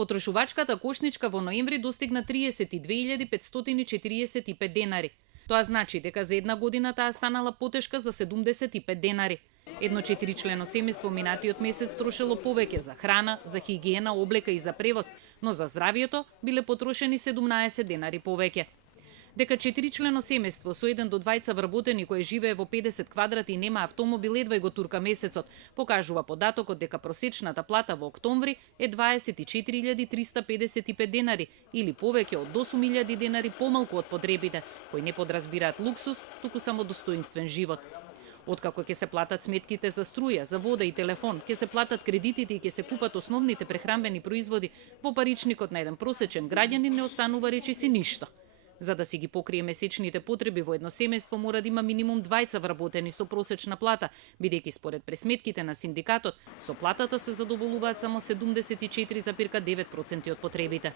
Потрошувачката кошничка во ноември достигна 32.545 денари. Тоа значи дека за една година таа станала потешка за 75 денари. Едно 4-члено семејство минатиот месец трошело повеќе за храна, за хигиена, облека и за превоз, но за здравието биле потрошени 17 денари повеќе. Дека 4-члено семејство со 1 до 2 вработени кои живее во 50 квадрати и нема автомобил едва и го турка месецот, покажува податокот дека просечната плата во октомври е 24.355 денари или повеќе од 8.000 денари помалку од потребите, кои не подразбираат луксус, туку само достоинствен живот. Откако ќе се платат сметките за струја, за вода и телефон, ќе се платат кредитите и ќе се купат основните прехранбени производи, во паричникот на еден просечен граѓанин не останува речиси ништо. За да си ги покрие месечните потреби во едно семејство мора да има минимум 2 вработени со просечна плата, бидејќи според пресметките на синдикатот, со платата се задоволуваат само 74,9% од потребите.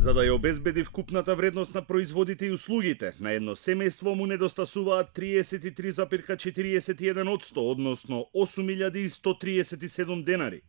За да ја обезбеди вкупната вредност на производите и услугите, на едно семејство му недостасуваат 33,41%, односно 8.137 денари.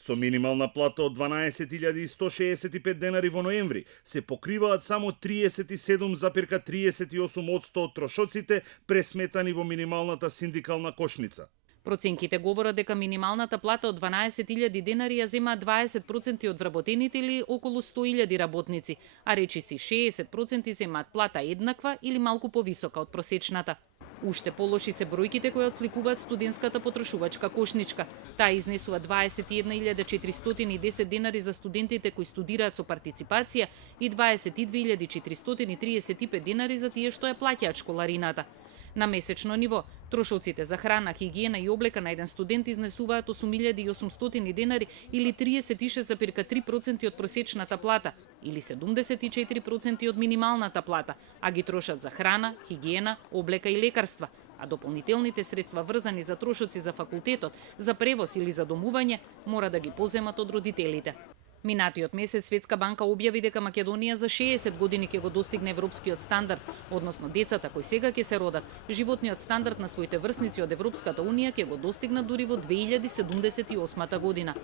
Со минимална плата од 12.165 денари во ноември се покриваат само 37,38% од трошоците пресметани во минималната синдикална кошница. Проценките говорат дека минималната плата од 12.000 денари ја земаат 20% од вработените или околу 100.000 работници, а речиси 60% земаат плата еднаква или малку повисока од просечната. Уште полоши се бројките кои отсликуваат студентската потрошувачка кошничка. Таа изнесува 21.410 денари за студентите кои студираат со партиципација и 22.435 денари за тие што ја плаќаат школарината. На месечно ниво, трошоците за храна, хигиена и облека на еден студент изнесуваат 8.800 денари или 36,3% од просечната плата или 74% од минималната плата, а ги трошат за храна, хигиена, облека и лекарства, а дополнителните средства врзани за трошоци за факултетот, за превоз или за домување мора да ги поземат од родителите. Минатиот месец Светска банка објави дека Македонија за 60 години ќе го достигне европскиот стандард, односно децата кои сега ќе се родат, животниот стандард на своите врсници од Европската унија ќе го достигнат дури во 2078 година.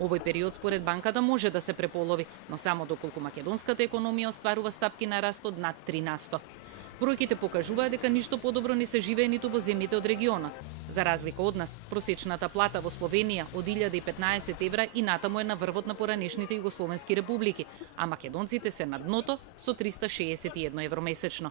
Овој период според банката може да се преполови, но само доколку македонската економија остварува стапки на раст од над 3%. Бројките покажуваат дека ништо подобро не се живее ниту во земјите од регионот. За разлика од нас, просечната плата во Словенија од 1015 евра и натаму е на врвот на поранешните југословенски републики, а македонците се на дното со 361 евро месечно.